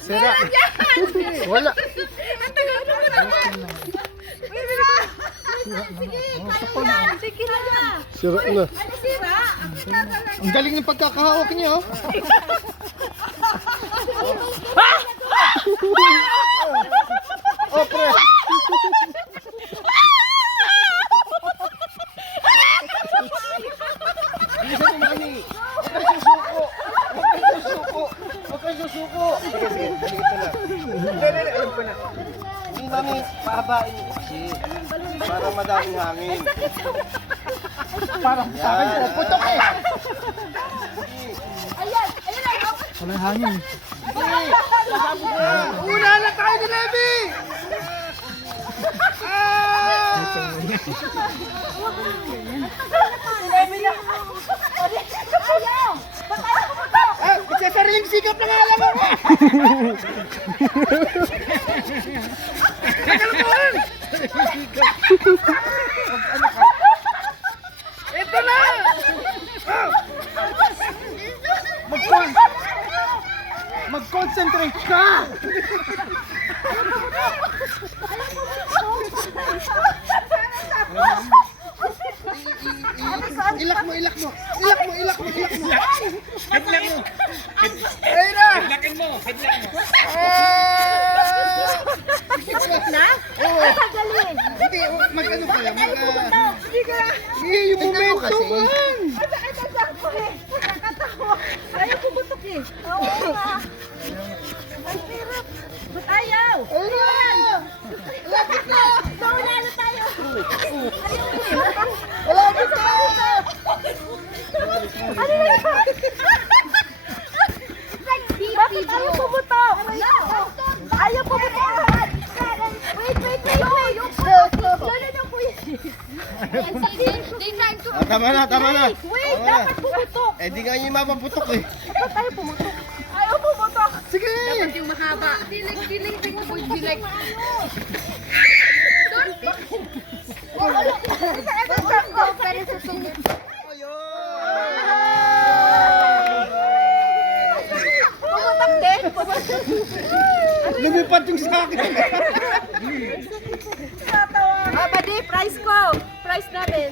Sira. Wala. Sige na. Sira na. Ano sira? Ang galing ng pagkakahawak niya, oh. Oh, pre. Bilisan mo, mami. Huwag kang susuko. Huwag kang susuko. Huwag kang susuko. Sige, sige. Halika na. Hindi, alam ko na. Hindi, mami. Pahabain mo kasi. Para madaming hangin. Parang sa akin po. Putok eh. Ayan, ayan lang. Wala hangin. Una na tayo ni Levi! Ayaw! Ba't ayaw puputok? Magsasariling sikap na nga lang ako! Ito na! Mag-concentrate ka! Ilak mo, ilak mo! Ilak mo, ilak mo, ilak mo! Hidlak mo! Ayun na! Hidlakin mo! Hidlak mo! Na? Oo. Tagalin. Hindi, mag-ano ka lang, Hindi ka. yung momentum man! Nakakatawa. Ayaw pumutok eh. Oo nga. Ang hirap. Ba't ayaw? Ayun na! Lapit na! Nauna na tayo. Ayaw mo eh. Malapit na! Ano na yun? Bakit ayaw pumutok? Ayaw pumutok. Wait, wait, wait. Lalo na po yun. Tama na, tama na! Wait, dapat pumutok. Eh, di nga niya mapaputok eh. Ba't ayaw pumutok? Ayaw pumutok. Sige! Yung mahaba. Dilig, dilig. Pero susunod. Pumutok din. Lumipad yung sa akin. Badi, price ko. Price namin.